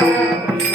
Música